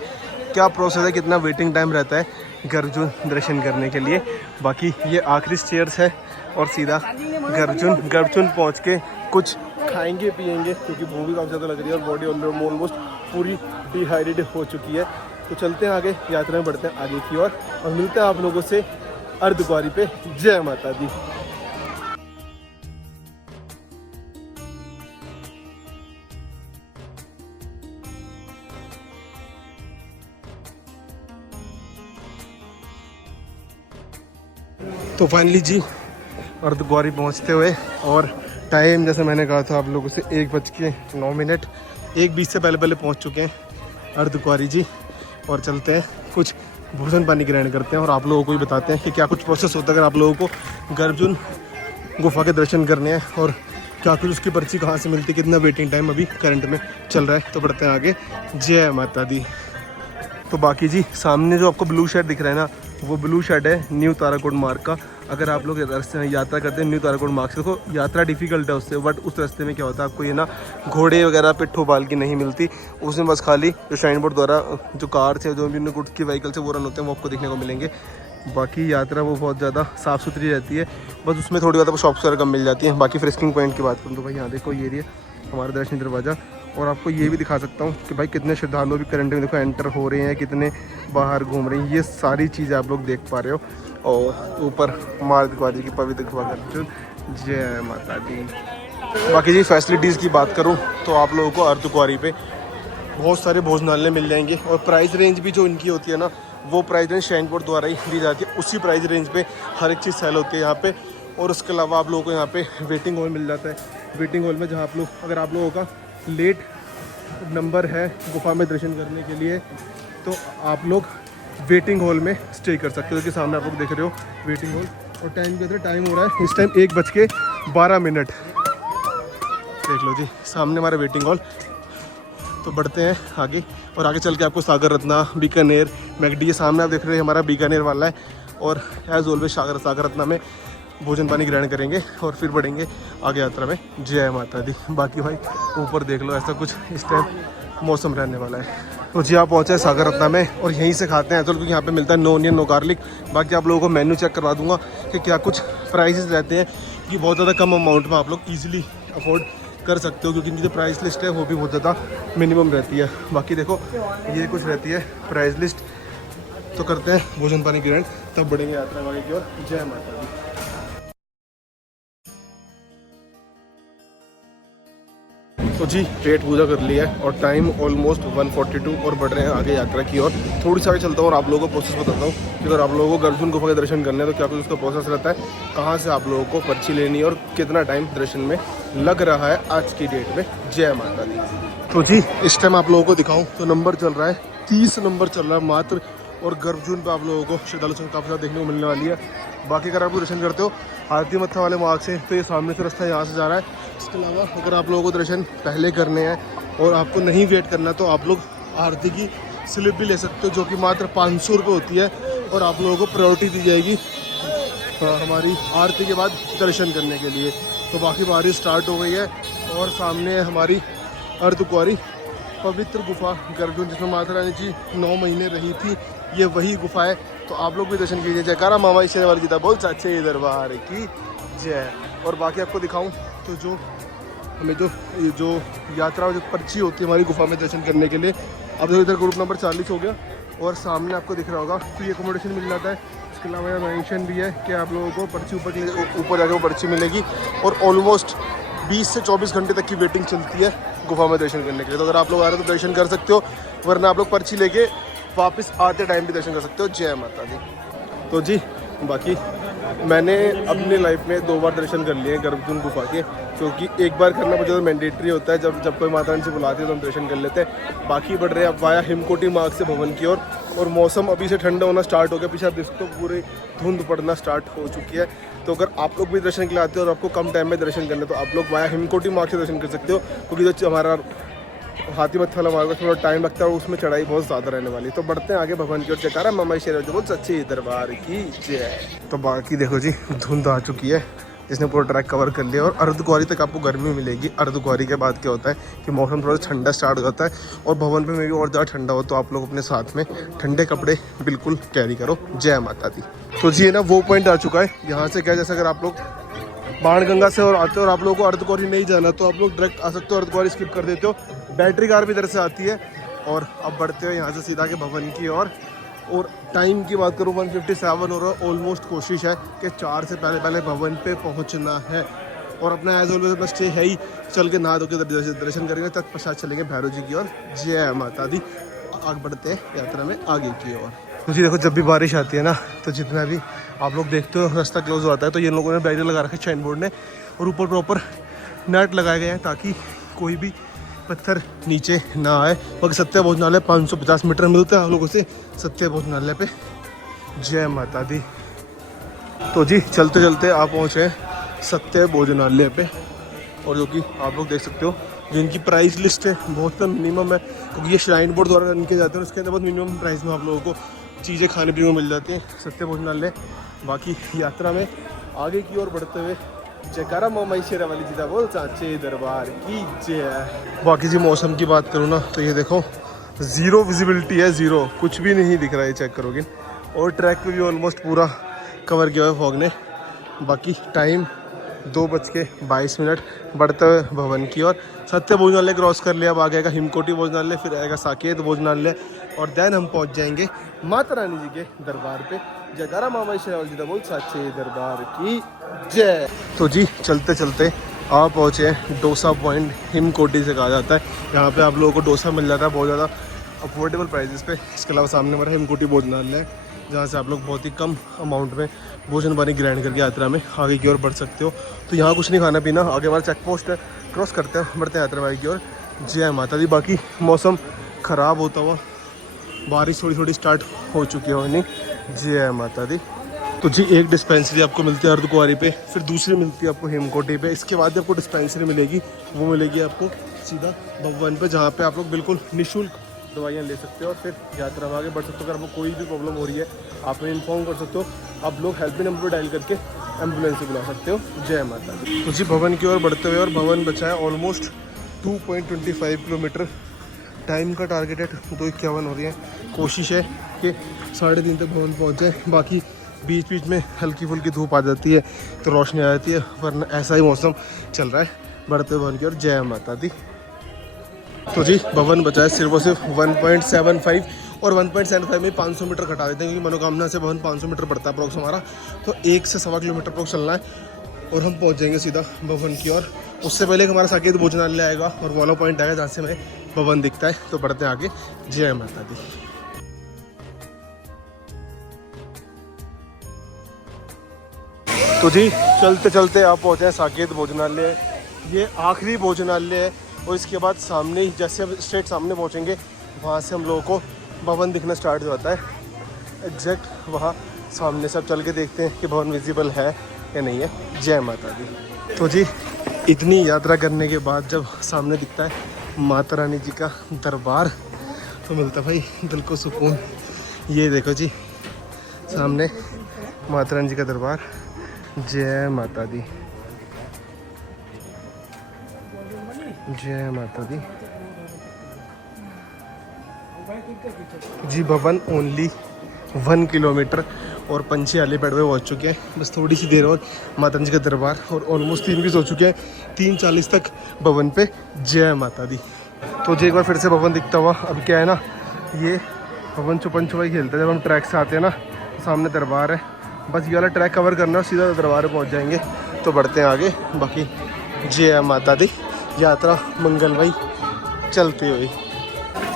क्या प्रोसेस है, कितना वेटिंग टाइम रहता है गर्भजून दर्शन करने के लिए। बाकी ये आखिरी स्टेयर्स है और सीधा गर्भजून पहुँच के कुछ खाएंगे पिएंगे, क्योंकि भूख भी काफ़ी ज़्यादा लग रही है और बॉडी ऑलमोस्ट पूरी डिहाइड्रेट हो चुकी है। तो चलते हैं आगे, यात्रा में बढ़ते हैं आगे की ओर और मिलते हैं आप लोगों से अर्धकुंवारी पे। जय माता दी। तो फाइनली जी अर्धकुंवारी पहुंचते हुए और टाइम जैसे मैंने कहा था आप लोगों से 1:09, 1:20 से पहले पहुंच चुके हैं अर्धकुंवारी जी। और चलते हैं कुछ भोजन पानी ग्रहण करते हैं और आप लोगों को भी बताते हैं कि क्या कुछ प्रोसेस होता है अगर आप लोगों को गर्भजून गुफा के दर्शन करने हैं, और क्या कुछ उसकी पर्ची कहाँ से मिलती है, कितना वेटिंग टाइम अभी करंट में चल रहा है। तो बढ़ते हैं आगे। जय माता दी। तो बाकी जी सामने जो आपको ब्लू शेड दिख रहा है ना, वो ब्लू शेड है न्यू ताराकोट मार्ग का। अगर आप लोग यात्रा करते हैं न्यू ताराकोट मार्ग से, देखो यात्रा डिफिकल्ट है उससे, बट उस रास्ते में क्या होता है आपको ये ना घोड़े वगैरह पिट्ठू पाल की नहीं मिलती, उसमें बस खाली जो श्राइन बोर्ड द्वारा जो कार से जो भी गुड्स की व्हीकल से वो रन होते हैं वो आपको देखने को मिलेंगे। बाकी यात्रा वो बहुत ज़्यादा साफ़ सुथरी रहती है, बस उसमें थोड़ी बहुत शॉप्स वगैरह कम मिल जाती हैं। बाकी फ्रिस्किंग पॉइंट की बात करूँ तो भाई यहाँ देखो ये एरिया हमारा दर्शनी दरवाज़ा, और आपको ये भी दिखा सकता हूँ कि भाई कितने श्रद्धालु भी करंट में देखो एंटर हो रहे हैं, कितने बाहर घूम रहे हैं, ये सारी चीज़ें आप लोग देख पा रहे हो। और ऊपर माँ अर्धकुंवारी की पवित्र गुफा गर्भजून। जय माता दी। बाकी जी फैसिलिटीज़ की बात करूँ तो आप लोगों को अर्धकुंवारी पे बहुत सारे भोजनालय मिल जाएंगे, और प्राइस रेंज भी जो इनकी होती है ना, वो प्राइस रेंज श्राइन बोर्ड द्वारा ही दी जाती है। उसी प्राइस रेंज पे हर एक चीज़ सेल होती है यहाँ पे। और उसके अलावा आप लोगों को यहाँ पे वेटिंग हॉल मिल जाता है। वेटिंग हॉल में जहाँ आप लोग, अगर आप लोगों का लेट नंबर है गुफा में दर्शन करने के लिए, तो आप लोग वेटिंग हॉल में स्टे कर सकते हो। कि सामने आप लोग देख रहे हो वेटिंग हॉल। और टाइम कितना टाइम हो रहा है इस टाइम 1:12। देख लो जी सामने हमारा वेटिंग हॉल। तो बढ़ते हैं आगे, और आगे चल के आपको सागर रत्ना, बीकानेर, मैकडी, ये सामने आप देख रहे हैं हमारा बीकानेर वाला है। और एज ऑलवेज सागर रत्ना में भोजन पानी ग्रहण करेंगे और फिर बढ़ेंगे आगे यात्रा में। जय माता दी। बाकी भाई ऊपर देख लो ऐसा कुछ इस टाइम मौसम रहने वाला है। तो जी आप पहुँचे सागर रत्ना में और यहीं से खाते हैं तो, क्योंकि यहाँ पे मिलता है नो ऑनियन नो गार्लिक। बाकी आप लोगों को मेन्यू चेक करवा दूंगा कि क्या कुछ प्राइसेस रहते हैं, कि बहुत ज़्यादा कम अमाउंट में आप लोग ईजिली अफोर्ड कर सकते हो, क्योंकि इनकी जो प्राइस लिस्ट है वो भी बहुत ज़्यादा मिनिमम रहती है। बाकी देखो ये कुछ रहती है प्राइस लिस्ट। तो करते हैं भोजन पानी ग्रहण, तब बढ़ेंगे यात्रा आगे की ओर। जय माता दी। तो जी पेट पूजा कर लिया है और टाइम ऑलमोस्ट 1:42 और बढ़ रहे हैं आगे यात्रा की ओर। थोड़ी सी आगे चलता हूँ और आप लोगों को प्रोसेस बताता हूँ कि अगर आप लोगों को गर्जुन गुफा के दर्शन करने हैं तो क्या कुछ उसका प्रोसेस रहता है, कहाँ से आप लोगों को पर्ची लेनी है और कितना टाइम दर्शन में लग रहा है आज की डेट में। जय माता दी। तो जी इस टाइम आप लोगों को दिखाऊँ तो नंबर चल रहा है 30 नंबर चल रहा है मात्र। और गर्भजून पे आप लोगों को श्रद्धालु संख्या काफ़ी ज़्यादा देखने को मिलने वाली है। बाकी अगर आप लोग दर्शन करते हो आरती मत्था वाले मार्ग से तो ये सामने से रास्ता यहाँ से जा रहा है। इसके अलावा अगर आप लोगों को दर्शन पहले करने हैं और आपको नहीं वेट करना तो आप लोग आरती की स्लिप भी ले सकते हो, जो कि मात्र 500 रुपये होती है। और आप लोगों को प्रायोरिटी दी जाएगी हमारी आरती के बाद दर्शन करने के लिए। तो बाकी बारिश स्टार्ट हो गई है और सामने है हमारी अर्धकुंवारी पवित्र गुफा गर्भजून, जिसमें माता रानी जी 9 महीने रही थी। ये वही गुफा है। तो आप लोग भी दर्शन कीजिए। जयकारा मामा ईश्वर वाली गीता बोल सच्चे दरबार की जय। और बाकी आपको दिखाऊं तो जो हमें जो यात्रा जो पर्ची होती है हमारी गुफा में दर्शन करने के लिए, अब इधर ग्रुप नंबर 40 हो गया और सामने आपको दिख रहा होगा फ्री एकोमोडेशन मिल जाता है। इसके अलावा यहाँ मेंशन भी है कि आप लोगों को पर्ची ऊपर जाके वो पर्ची मिलेगी। और ऑलमोस्ट 20 से 24 घंटे तक की वेटिंग चलती है गुफा में दर्शन करने के लिए। तो अगर आप लोग आ रहे हो तो दर्शन कर सकते हो, वरना आप लोग पर्ची लेके वापस आते टाइम भी दर्शन कर सकते हो। जय माता दी। तो जी बाकी मैंने अपनी लाइफ में 2 बार दर्शन कर लिए हैं गर्भजून गुफा के, क्योंकि एक बार करना बहुत ज़्यादा मैंडेटरी होता है। जब कोई माता रानी से बुलाती है तो हम दर्शन कर लेते हैं। बाकी बढ़ रहे हैं अब वाया हिमकोटी मार्ग से भवन की ओर। और मौसम अभी से ठंडा होना स्टार्ट हो गया। पीछे आप देख सकते हो पूरे धुंध पड़ना स्टार्ट हो चुकी है। तो अगर आप लोग भी दर्शन के लिए आते हो और आपको कम टाइम में दर्शन करना है तो आप लोग वाया हिमकोटी मार्ग से दर्शन कर सकते हो, क्योंकि जो हमारा हाथी मत्था वाला मार्ग थोड़ा टाइम लगता है और उसमें चढ़ाई बहुत ज़्यादा रहने वाली। तो बढ़ते हैं आगे भगवान की ओर। जयकारा मामा शेर बहुत सच्चे दरबार की जय। तो बाकी देखो जी धुंध आ चुकी है, इसने पूरा ट्रैक कवर कर लिया। और अर्धकुंवारी तक आपको गर्मी मिलेगी। अर्धकुंवारी के बाद क्या होता है कि मौसम थोड़ा ठंडा स्टार्ट हो जाता है और भवन पे में भी और ज़्यादा ठंडा हो। तो आप लोग अपने साथ में ठंडे कपड़े बिल्कुल कैरी करो। जय माता दी। तो जी है ना वो पॉइंट आ चुका है। यहाँ से क्या जैसे अगर आप लोग बाणगंगा से और आते हो और आप लोगों को अर्धकुंवारी नहीं जाना तो आप लोग डायरेक्ट आ सकते हो, अर्धकुंवारी स्किप कर देते हो। बैटरी कार भी इधर से आती है। और अब बढ़ते हो यहाँ से सीधा के भवन की ओर। और टाइम की बात करूँ 1:57 हो रहा है। ऑलमोस्ट कोशिश है कि 4 से पहले भवन पे पहुँचना है। और अपना एज ऑलवेज अपना स्टे है ही, चल के नहा धो के दर्शन करेंगे, तत्पश्चात चलेंगे भैरव जी की ओर। जय माता दी। आगे बढ़ते हैं यात्रा में आगे की ओर। तो जी देखो जब भी बारिश आती है ना तो जितना भी आप लोग देखते हो रास्ता क्लोज हो जाता है। तो ये लोगों ने बैरियर लगा रखे साइन बोर्ड ने और ऊपर प्रॉपर नेट लगाए गए हैं ताकि कोई भी पत्थर नीचे ना आए। बाकी सत्य भोजनालय 550 मीटर मिलता है हम लोगों से सत्य भोजनालय पे। जय माता दी। तो जी चलते चलते आप पहुँचे हैं सत्य भोजनालय पे। और जो कि आप लोग देख सकते हो जिनकी प्राइस लिस्ट है बहुत मिनिमम है, क्योंकि ये श्राइन बोर्ड द्वारा रन किए जाते हैं। उसके अंदर बहुत मिनिमम प्राइस में आप लोगों को चीज़ें खाने पीने को मिल जाती हैं सत्य भोजनालय। बाकी यात्रा में आगे की ओर बढ़ते हुए जयकारा मामा शेरा वाली जीता बोल साचे दरबार की जय। बाकी जी मौसम की बात करूँ ना तो ये देखो ज़ीरो विजिबिलिटी है, ज़ीरो, कुछ भी नहीं दिख रहा है, चेक करोगे। और ट्रैक पे भी ऑलमोस्ट पूरा कवर किया हुआ है फॉग ने। बाकी टाइम 2:22 बढ़ते हुए भवन की ओर। सत्य भोजनालय क्रॉस कर लिया। अब आगे आएगा हिमकोटी भोजनालय, फिर आएगा साकेत भोजनालय और देन हम पहुंच जाएंगे माता रानी जी के दरबार पे। जयकारा मामा शेरावल जी का बोल साचे दरबार की जय। तो जी चलते चलते आप पहुँचे डोसा पॉइंट, हिमकोटी से कहा जाता है। यहाँ पे आप लोगों को डोसा मिल जाता है बहुत ज़्यादा अफोर्डेबल प्राइजेस पे। इसके अलावा सामने हमारा हेमकोटी भोजनालय है, जहाँ से आप लोग बहुत ही कम अमाउंट में भोजन पानी ग्रहण करके यात्रा में आगे की ओर बढ़ सकते हो। तो यहाँ कुछ नहीं खाना पीना, आगे हमारा चेक पोस्ट है, क्रॉस करते हैं, बढ़ते हैं यात्रा में आगे की ओर। जय माता दी। बाकी मौसम ख़राब होता हुआ बारिश थोड़ी थोड़ी स्टार्ट हो चुकी है होनी। जय माता दी। तो जी एक डिस्पेंसरी आपको मिलती है अर्धकुंवारी पे, फिर दूसरी मिलती है आपको हेमकोटी पे। इसके बाद आपको डिस्पेंसरी मिलेगी, वो मिलेगी आपको सीधा भवन पे, जहाँ पे आप लोग बिल्कुल निःशुल्क दवाइयाँ ले सकते हो और फिर यात्रा में आगे बढ़ सकते हो। अगर आपको कोई भी प्रॉब्लम हो रही है आप हमें इन्फॉर्म कर सकते हो, आप लोग हेल्पलाइन नंबर डायल करके एम्बुलेंस भी बुला सकते हो। जय माता दी। तो जी भवन की ओर बढ़ते हुए, और भवन बचा है ऑलमोस्ट 2.25 किलोमीटर। टाइम का टारगेट है 2:51 हो रही है। कोशिश है कि 3:30 तक भवन पहुँच जाए। बाकी बीच बीच में हल्की फुल्की धूप आ जाती है तो रोशनी आ जाती है, वरना ऐसा ही मौसम चल रहा है। बढ़ते हुए भवन की ओर। जय माता दी। तो जी भवन बचा है सिर्फ और सिर्फ 1.75, और 1.75 में 500 मीटर घटा देते हैं, क्योंकि मनोकामना से भवन 500 मीटर पड़ता है अप्रोक्स हमारा। तो 1 से 1.25 किलोमीटर अप्रोक्स चलना है और हम पहुंच जाएंगे सीधा भवन की ओर। उससे पहले हमारा साकेत भोजनालय आएगा और वाला पॉइंट आएगा जहाँ से हमें भवन दिखता है। तो बढ़ते हैं आगे। जय माता दी। तो जी चलते चलते आप पहुँचे हैं साकेत भोजनालय। ये आखिरी भोजनालय है, और इसके बाद सामने ही, जैसे हम स्ट्रेट सामने पहुँचेंगे, वहाँ से हम लोगों को भवन दिखना स्टार्ट हो जाता है। एग्जैक्ट वहाँ सामने से अब चल के देखते हैं कि भवन विजिबल है या नहीं है। जय माता दी। तो जी इतनी यात्रा करने के बाद जब सामने दिखता है माता रानी जी का दरबार, तो मिलता भाई दिल को सुकून। ये देखो जी सामने माता रानी जी का दरबार। जय माता दी। जय माता दी। जी भवन ओनली 1 किलोमीटर, और पंछी आले पेड़ पे पहुँच चुके हैं। बस थोड़ी सी देर और माता जी का दरबार, और ऑलमोस्ट 3 भी हो चुके हैं। 3:40 तक भवन पे। जय माता दी। तो जी एक बार फिर से भवन दिखता हुआ। अब क्या है ना, ये भवन छुपन छुपाई खेलता है। जब हम ट्रैक से आते हैं ना, सामने दरबार है, बस ये वाला ट्रैक कवर करना और सीधा दरबार पहुँच जाएंगे। तो बढ़ते हैं आगे। बाकी जय माता दी। यात्रा मंगलमय चलती हुई।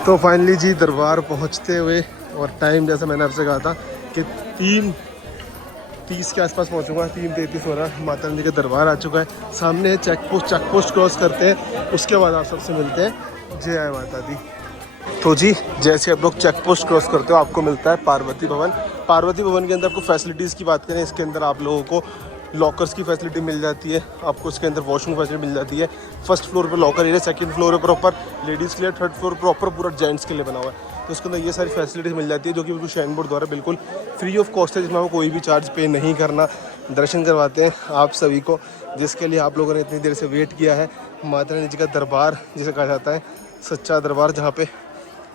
तो फाइनली जी दरबार पहुंचते हुए, और टाइम जैसा मैंने आपसे कहा था कि 3:30 के आसपास पहुंचूंगा। 3:33 हो रहा है। माता रानी का दरबार आ चुका है। सामने है चेक पोस्ट क्रॉस करते हैं, उसके बाद आप सबसे मिलते हैं। जय माता दी। तो जी जैसे आप लोग चेक पोस्ट क्रॉस करते हो, आपको मिलता है पार्वती भवन। पार्वती भवन के अंदर आपको फैसिलिटीज़ की बात करें, इसके अंदर आप लोगों को लॉकर्स की फैसिलिटी मिल जाती है, आपको इसके अंदर वॉशरूम फैसिलिटी मिल जाती है। फर्स्ट फ्लोर पे लॉकर एरिया, सेकंड फ्लोर पे प्रॉपर लेडीज़ के लिए, थर्ड फ्लोर प्रॉपर पूरा जेंट्स के लिए बना हुआ है। तो इसके अंदर ये सारी फैसिलिटीज़ मिल जाती है, जो कि बिल्कुल श्राइन बोर्ड द्वारा बिल्कुल फ्री ऑफ कॉस्ट है, जिसमें आपको कोई भी चार्ज पे नहीं करना। दर्शन करवाते हैं आप सभी को, जिसके लिए आप लोगों ने इतनी देर से वेट किया है। माता रानी जी का दरबार जिसे कहा जाता है सच्चा दरबार, जहाँ पे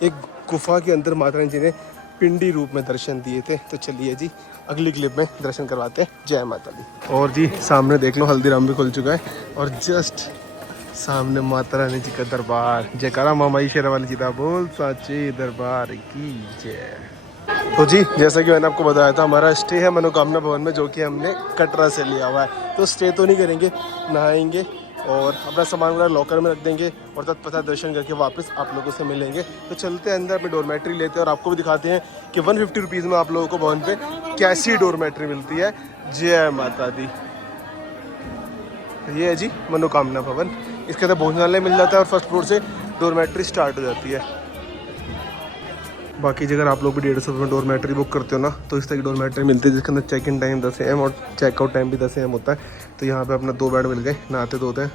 एक गुफा के अंदर माता रानी जी ने पिंडी रूप में दर्शन दिए थे। तो चलिए जी अगली क्लिप में दर्शन करवाते हैं। जय माता दी। और जी सामने देख लो हल्दीराम भी खुल चुका है, और जस्ट सामने माता रानी जी का दरबार। जयकारा मामाई शेरावाली जी का बोल साचे दरबार की जय। तो जी जैसा कि मैंने आपको बताया था, हमारा स्टे है मनोकामना भवन में, जो कि हमने कटरा से लिया हुआ है। तो स्टे तो नहीं करेंगे, नहाएंगे और अपना सामान वगैरह लॉकर में रख देंगे, और तत्पश्चात दर्शन करके वापस आप लोगों से मिलेंगे। तो चलते हैं अंदर, अपनी डोरमेट्री लेते हैं और आपको भी दिखाते हैं कि 150 रुपीज़ में आप लोगों को भवन पे कैसी डोरमेट्री मिलती है। जय माता दी। ये है जी मनोकामना भवन। इसके अंदर भोजनालय मिल जाता है, और फर्स्ट फ्लोर से डोरमेट्री स्टार्ट हो जाती है। बाकी अगर आप लोग भी 150 रुपये में डोरमेट्री बुक करते हो ना, तो इस तरह की डोरमेट्री मिलती है, जिसके अंदर चेक इन टाइम 10 AM और चेकआउट टाइम भी 10 AM होता है। तो यहाँ पे अपना 2 बेड मिल गए, नहाते धोते हैं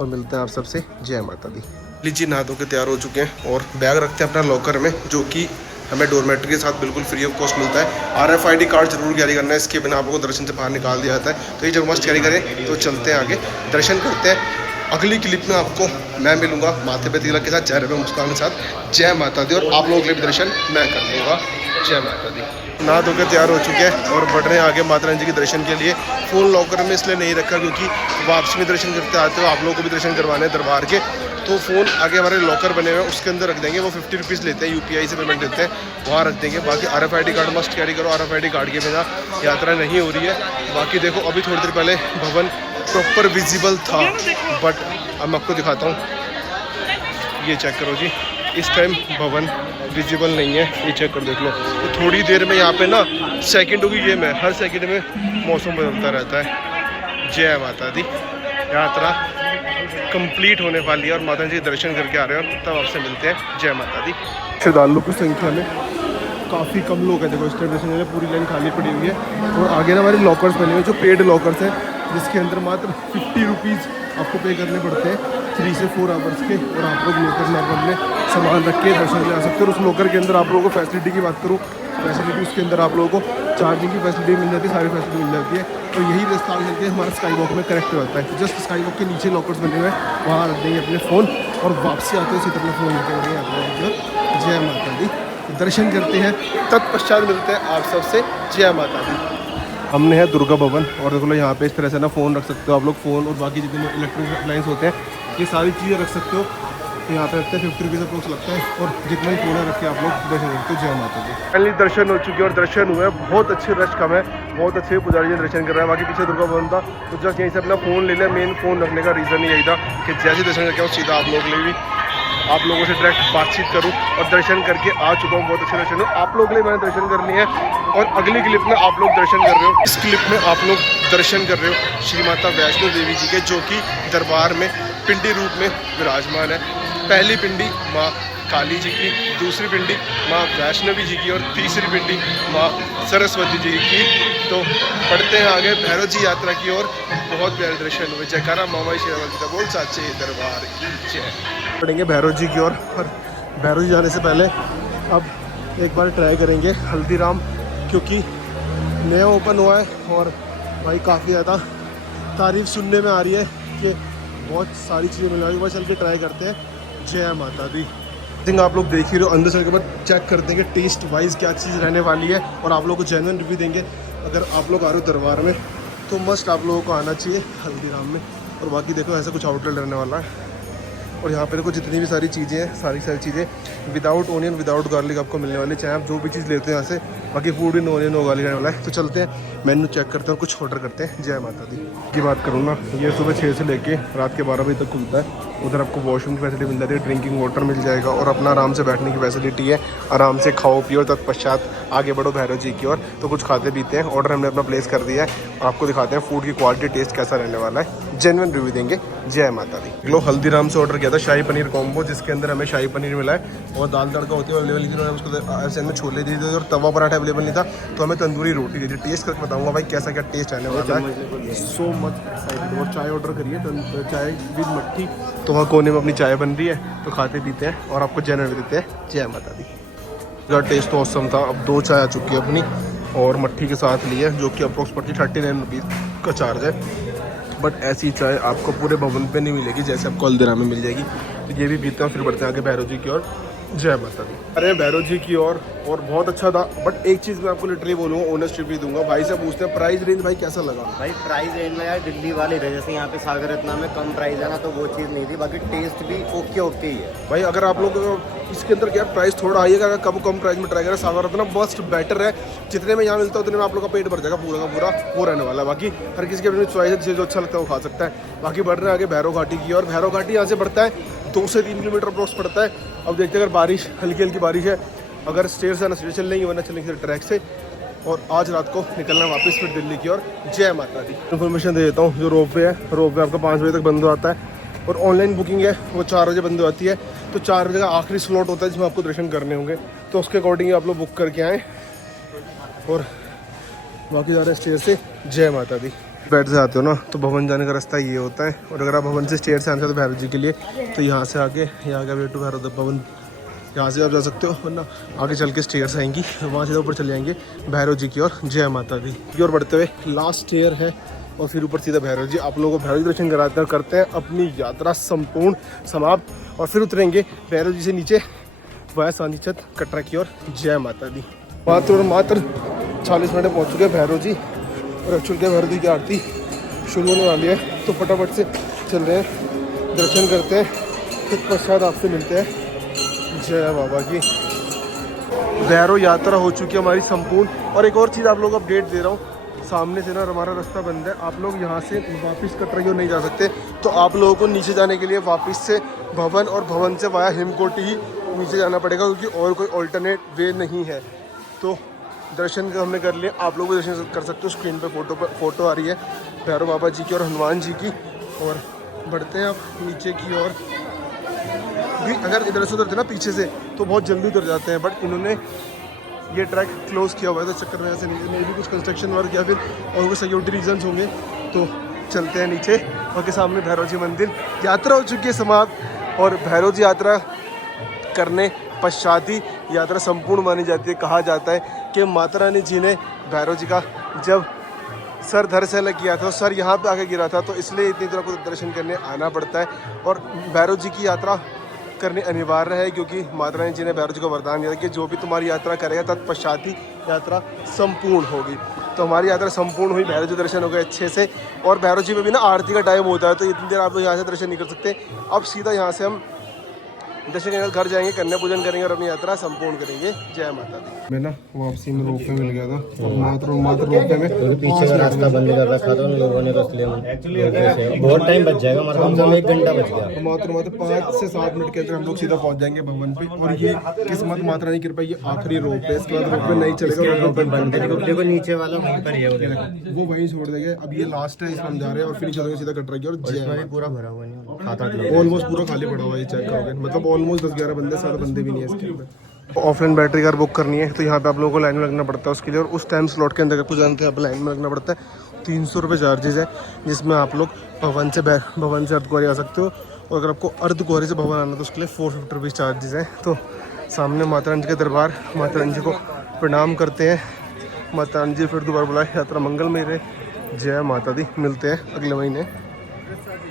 और मिलते हैं आप सबसे। जय माता दी। लीजिए नहा धो के तैयार हो चुके हैं, और बैग रखते हैं अपना लॉकर में, जो कि हमें डोरमेट्री के साथ बिल्कुल फ्री ऑफ कॉस्ट मिलता है। RFID कार्ड जरूर कैरी करना है, इसके बिना आपको दर्शन से बाहर निकाल दिया जाता है। तो ये जब मस्ट कैरी करें। तो चलते हैं आगे, दर्शन करते हैं। अगली क्लिप में आपको मैं मिलूंगा माथे पे तिलक के साथ, चेहरे पे मुस्कान के साथ। जय माता दी। और आप लोगों के लिए भी दर्शन मैं कर लूँगा। जय माता दी। नहा धोकर तैयार हो चुके हैं और बढ़ रहे हैं आगे माता रानी जी के दर्शन के लिए। फ़ोन लॉकर में इसलिए नहीं रखा क्योंकि वापसी में दर्शन करते आते हो, आप लोगों को भी दर्शन करवाने हैं दरबार के। तो फ़ोन आगे हमारे लॉकर बने हुए हैं, उसके अंदर रख देंगे। वो 50 रुपीज़ लेते हैं, UPI से पेमेंट देते हैं, वहाँ रख देंगे। बाकी RFID कार्ड मस्ट कैरी करो, RFID कार्ड के बिना यात्रा नहीं हो रही है। बाकी देखो अभी थोड़ी देर पहले भवन प्रॉपर विजिबल था, बट अब मैं आपको दिखाता हूँ। ये चेक करो जी, इस टाइम भवन विजिबल नहीं है, ये चेक कर देख लो। तो थोड़ी देर में यहाँ पे ना सेकंडों की गेम है, हर सेकंड में मौसम बदलता रहता है। जय माता दी। यात्रा कंप्लीट होने वाली है और माता जी के दर्शन करके आ रहे हैं और तब आपसे मिलते हैं। जय माता दी। श्रद्धालुओं की संख्या में काफ़ी कम लोग हैं। देखो इस टाइम दर्शन पूरी लाइन खाली पड़ी हुई है और आगे ना हमारे लॉकर्स बने हुए जो पेड लॉकर्स हैं, जिसके अंदर मात्र 50 रुपीज़ आपको पे करने पड़ते हैं 3 से 4 आवर्स के, और आप लोग लॉकर में अपने सामान रख के दर्शन ले आ सकते हो। और उस लॉकर के अंदर आप लोगों को फैसिलिटी की बात करूँ, फैसिलिटी उसके अंदर आप लोगों को चार्जिंग की फैसिलिटी मिल जाती है, सारी फैसिलिटी मिल जाती है। और यही रास्ता आगे चलते हमारा स्काई वॉक में करेक्ट होता है। जस्ट स्काई वॉक के नीचे लॉकर्स बने हुए हैं, वहाँ रख देंगे अपने फ़ोन और वापसी आते हैं उसी तरह फ़ोन लेके बढ़ेंगे आप। जय माता दी। दर्शन करते हैं, तत्पश्चात मिलते हैं आप सबसे। जय माता दी। हमने है दुर्गा भवन और देखो लो यहाँ पे इस तरह से ना फ़ोन रख सकते हो आप लोग, फ़ोन और बाकी जितने इलेक्ट्रॉनिक अप्लायंस होते हैं ये सारी चीज़ें रख सकते हो। तो यहाँ पे रखते हैं 50 रुपीज़ अप्रोक्स लगता है, और जितना ही फ़ोन रख के आप लोग दर्शन करते हो। जय माता दी। फाइनली दर्शन हो चुके हैं और दर्शन हुए, बहुत अच्छे रश कम है, बहुत अच्छे पुजारी जी दर्शन कर रहे हैं। बाकी पीछे दुर्गा भवन था तो जस्ट यहीं से अपना फ़ोन ले लिया। मेन फ़ोन रखने का रीज़न ही यही था कि जैसे दर्शन करके आओ सीधा आप लोग ले भी आप लोगों से डायरेक्ट बातचीत करूं, और दर्शन करके आ चुका हूं। बहुत अच्छे दर्शन हो आप लोग के लिए, मैंने दर्शन कर लिए हैं और अगली क्लिप में आप लोग दर्शन कर रहे हो। इस क्लिप में आप लोग दर्शन कर रहे हो श्री माता वैष्णो देवी जी के, जो कि दरबार में पिंडी रूप में विराजमान है। पहली पिंडी माँ काली जी की, दूसरी पिंडी माँ वैष्णवी जी की और तीसरी पिंडी माँ सरस्वती जी की। तो पढ़ते हैं आगे भैरव जी यात्रा की ओर। बहुत प्यारे दर्शन हुए। जयकारा मामा शेरा जी का बोल साचे दरबार की जय। पढ़ेंगे भैरव जी की ओर, और भैरव जी जाने से पहले अब एक बार ट्राई करेंगे हल्दीराम, क्योंकि नया ओपन हुआ है और भाई काफ़ी ज़्यादा तारीफ सुनने में आ रही है कि बहुत सारी चीज़ें मिल रही है। चल के ट्राई करते हैं। जय माता दी। थिंक आप लोग देख ही रहे हो, अंदर चल के बाद चेक कर देंगे टेस्ट वाइज क्या चीज़ रहने वाली है, और आप लोगों को जेन्युइन रिव्यू देंगे। अगर आप लोग आ रहे हो दरबार में तो मस्ट आप लोगों को आना चाहिए हल्दीराम में। और बाकी देखो ऐसा कुछ आउटलेट रहने वाला है, और यहाँ पे देखो जितनी भी सारी चीज़ें हैं, सारी चीज़ें विदाउट ओनियन विदाउट गार्लिक आपको मिलने वाली, चाहे आप जो भी चीज़ लेते हैं यहाँ से। बाकी फूड इन ओनियन नो गार्लिक रहने वाला है। तो चलते हैं, मेन्यू चेक करते हैं और कुछ ऑर्डर करते हैं। जय माता दी की बात करूँ ना, ये सुबह 6 से लेके रात के 12 बजे तक खुलता है। उधर आपको वॉशरूम की फैसिलिटी मिल जाती है, ड्रिंकिंग वाटर मिल जाएगा, और अपना आराम से बैठने की फैसिलिटी है। आराम से खाओ पियो, तत्पश्चात आगे बढ़ो भैरव जी की ओर। तो कुछ खाते पीते हैं, ऑर्डर हमने अपना प्लेस कर दिया है, आपको दिखाते हैं फूड की क्वालिटी टेस्ट कैसा रहने वाला है। जेन्युइन रिव्यू देंगे। जय माता दी। लो हल्दीराम से ऑर्डर किया था शाही पनीर कॉम्बो, जिसके अंदर हमें शाही पनीर मिला है और दाल तड़का होती है अवेलेबल नहीं थी, उसको ऐसे में छोले दे दिए और तवा पराठा अवेलेबल नहीं था, तो हमें तंदूरी रोटी दी थी। टेस्ट करके बताऊंगा भाई कैसा क्या टेस्ट आने वाला है। So much excited. और चाय ऑर्डर करिए, चाय विद मट्ठी। तो वहाँ कोने में अपनी चाय बन रही है, तो खाते पीते हैं और आपको जेन्युइन देते हैं। जय माता दी। का टेस्ट तो औसम था। अब 2 चाय आ चुकी है अपनी, और मट्ठी के साथ ली है, जो कि अप्रोक्सीमेटली 39 रुपीज़ का चार्ज है। बट ऐसी चाय आपको पूरे भवन पे नहीं मिलेगी जैसे आपको हल्दीराम में मिल जाएगी। तो ये भी पीते हैं, फिर बढ़ते हैं आगे भैरव जी की ओर। जय माता दी। अरे भैरव जी की ओर, और बहुत अच्छा था। बट एक चीज़ मैं आपको लिटरली बोलूँगा, ऑनेस्ट रिव्यू दूंगा। भाई से पूछते हैं प्राइस रेंज भाई कैसा लगा। भाई प्राइस रेंज में यार दिल्ली वाले थे, जैसे यहाँ पे सागर रत्ना में कम प्राइस है ना, तो वो चीज़ नहीं थी। बाकी टेस्ट भी ओके ही है भाई। अगर आप लोग इसके अंदर क्या प्राइस थोड़ा आई है, अगर कम प्राइस में ट्राई करें सागर रत्ना, मस्ट बेटर है। जितने में यहाँ मिलता है उतने में आप लोग का पेट भर जाएगा पूरा का पूरा, वो रहने वाला है। बाकी हर किसी की अपनी चॉइस है, जिसे जो अच्छा लगता है वो खा सकता है। बाकी बढ़ रहे हैं आगे भैरव घाटी की, और भैरव घाटी यहाँ से बढ़ता है 2 से 3 किलोमीटर अप्रोक्स पड़ता है। अब देखते हैं, अगर बारिश हल्की बारिश है, अगर स्टेयर से ना स्टेयर चल लेंगे, वरना चलेंगे ट्रैक से। और आज रात को निकलना वापस फिर दिल्ली की ओर। जय माता दी। इन्फॉर्मेशन दे देता हूँ, जो रोपवे है, रोपवे आपका 5 बजे तक बंद होता है, और ऑनलाइन बुकिंग है वो 4 बजे बंद होती है। तो 4 बजे का आखिरी स्लॉट होता है जिसमें आपको दर्शन करने होंगे, तो उसके अकॉर्डिंग आप लोग बुक करके आएँ। और बाकी जा रहे हैं स्टेयर से। जय माता दी। बैठ से आते हो ना तो भवन जाने का रास्ता ये होता है, और अगर आप भवन से स्टेयर से आते हो तो भैरव जी के लिए, तो यहाँ से आगे यहाँ का वे टू भैरव भवन, यहाँ से आप जा सकते हो, वरना आगे चल के स्टेयर्स आएंगी, वहाँ से ऊपर चले जाएंगे भैरव जी की ओर। जय माता दी की ओर बढ़ते हुए लास्ट स्टेयर है, और फिर ऊपर सीधा भैरव जी। आप लोगों को भैरव जी दर्शन कराते हैं, करते हैं अपनी यात्रा संपूर्ण समाप्त, और फिर उतरेंगे भैरव जी से नीचे वाया सांचीछत कटरा की ओर। जय माता दी। मात्र 40 मिनट में पहुँच चुके हैं भैरव जी, और एक्चुअल क्या भैरव जी की आरती शुरू होने वाली है, तो फटाफट से चल रहे हैं, दर्शन करते हैं, फिर पश्चात आपसे मिलते हैं। जय बाबा की। भैरव यात्रा हो चुकी है हमारी संपूर्ण। और एक और चीज़ आप लोगों को अपडेट दे रहा हूँ, सामने से ना हमारा रास्ता बंद है, आप लोग यहाँ से वापस कटरा की ओर नहीं जा सकते। तो आप लोगों को नीचे जाने के लिए वापस से भवन, और भवन से वाया हिमकोटी ही नीचे जाना पड़ेगा क्योंकि और कोई ऑल्टरनेट वे नहीं है। तो दर्शन हमने कर लिए, आप लोग भी दर्शन कर सकते हो। स्क्रीन पे फोटो आ रही है भैरव बाबा जी की और हनुमान जी की। और बढ़ते हैं आप नीचे की ओर भी। अगर इधर से उधरते ना पीछे से तो बहुत जल्दी उतर जाते हैं, बट इन्होंने ये ट्रैक क्लोज़ किया हुआ है तो चक्कर में ऐसे नीचे में भी कुछ कंस्ट्रक्शन वर्क या फिर और कोई सिक्योरिटी रीजन्स होंगे। तो चलते हैं नीचे। और के सामने भैरव जी मंदिर। यात्रा हो चुकी है समाप्त और भैरव जी यात्रा करने पश्चात ही यात्रा संपूर्ण मानी जाती है। कहा जाता है कि माता रानी जी ने भैरव जी का जब सर धड़ से लग गया था, सर यहाँ पे आके गिरा था, तो इसलिए इतनी दूर को दर्शन करने आना पड़ता है। और भैरव जी की यात्रा करनी अनिवार्य है क्योंकि माता रानी जी ने भैरव जी को वरदान दिया कि जो भी तुम्हारी यात्रा करेगा तत्पश्चात ही यात्रा संपूर्ण होगी। तो हमारी यात्रा संपूर्ण हुई, भैरव जी दर्शन हो गए अच्छे से। और भैरव जी में भी ना आरती का टाइम होता है, तो इतनी देर आप लोग यहाँ से दर्शन नहीं कर सकते। अब सीधा यहाँ से हम दर्शन करने घर जाएंगे, कन्या पूजन करेंगे और अपनी यात्रा संपूर्ण करेंगे। जय माता दी। मैं ना वापसी में रोपवे मिल गया था और मात्र रोपवे में पीछे का रास्ता बंद कर रखा था उन लोगों ने, तो इसलिए बहुत टाइम बच जाएगा हमारा, कम से कम 1 घंटा बच गया। मात्र 5 से 7 मिनट के अंदर हम लोग सीधा पहुंच जाएंगे भवन पे। और ये किस्मत माता रानी की कृपा, ये आखिरी रोप है, इसके बाद रोपवे नहीं चलेगा। रोपवे बंद है, देखो नीचे वाला वहीं पर ही है, वो वहीं छोड़ देंगे। अब ये लास्ट है, इसमें हम जा रहे हैं और फिर चलेंगे सीधा कटरा की। और इसमें पूरा भरा हुआ नहीं, 7-8 लोग ऑलमोस्ट पूरा खाली पड़ा हुआ है, ये चेक करोगे। मतलब ऑलमोस्ट 10-11 बंदे, 7 बंदे भी नहीं है इसके अंदर। ऑफलाइन बैटरी कार बुक करनी है तो यहाँ पे आप लोगों को लाइन में लगना पड़ता है उसके लिए। और उस टाइम स्लॉट के अंदर आपको जानते हैं आप लाइन में लगना पड़ता है। 300 रुपये चार्जेस है, जिसमें आप लोग भवन से अर्धकुंवारी आ सकते हो। और अगर आपको अर्धकुंवारी से भवन आना तो उसके लिए 450 रुपीज़ चार्जेस हैं। तो सामने माता रानी जी के दरबार, माता रानी जी को प्रणाम करते हैं। माता रानी जी फिर दोबारा बुलाए, यात्रा मंगलमय रहे। जय माता दी। मिलते हैं अगले महीने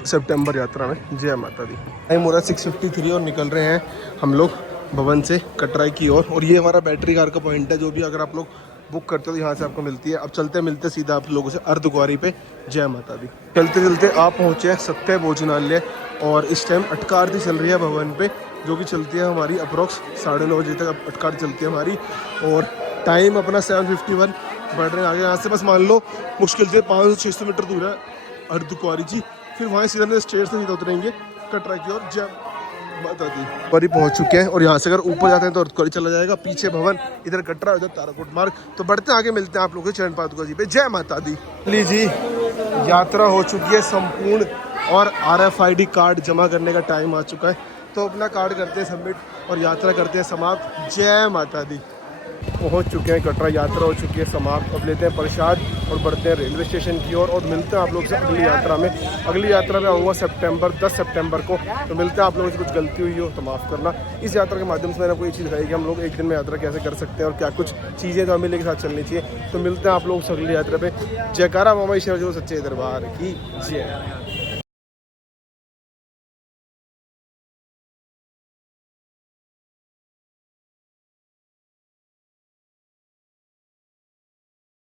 सितंबर यात्रा में। जय माता दी। टाइम हो रहा है 6:53 और निकल रहे हैं हम लोग भवन से कटराई की ओर। और ये हमारा बैटरी कार का पॉइंट है, जो भी अगर आप लोग बुक करते हो तो यहाँ से आपको मिलती है। अब चलते मिलते सीधा आप लोगों से अर्धकुंवारी पे। जय माता दी। चलते चलते आप पहुँचे हैं सत्य भोजनालय और इस टाइम अटका आरती चल रही है भवन पे, जो कि चलती है हमारी अप्रोक्स 9:30 बजे तक अटका आरती चलती है हमारी। और टाइम अपना 7:51 बढ़ रहे हैं आगे। यहाँ से बस मान लो मुश्किल से 500-600 मीटर दूर है अर्धकुंवारी जी। फिर वहाँ सीधा स्टेट से सीधा उतरेंगे कटरा की ओर। जय माता दी। कुंवारी पहुँच चुके हैं और यहाँ से अगर ऊपर जाते हैं तो अर्धकुंवारी चला जाएगा, पीछे भवन, इधर कटरा, इधर ताराकोट मार्ग। तो बढ़ते आगे मिलते हैं आप लोगों के चरण पादुका जी पे। जय माता दी। लीजिए यात्रा हो चुकी है संपूर्ण और RFID कार्ड जमा करने का टाइम आ चुका है। तो अपना कार्ड करते हैं सबमिट और यात्रा करते हैं समाप्त। जय माता दी। पहुंच चुके हैं कटरा, यात्रा हो चुकी है समाप्त। अब लेते हैं प्रसाद और बढ़ते हैं रेलवे स्टेशन की ओर। और मिलते हैं आप लोग से अगली यात्रा में। अगली यात्रा में आऊँगा 10 सितंबर को। तो मिलते हैं आप लोगों से। कुछ गलती हुई हो तो माफ़ करना। इस यात्रा के माध्यम से मैंने आपको ये चीज़ दिखाई कि हम लोग एक दिन में यात्रा कैसे कर सकते हैं और क्या कुछ चीज़ें तो हमें लेके साथ चलनी चाहिए। तो मिलते हैं आप लोग से अगली यात्रा पर। जयकारा मामा ईश्वर जो सच्चे दरबार की जय।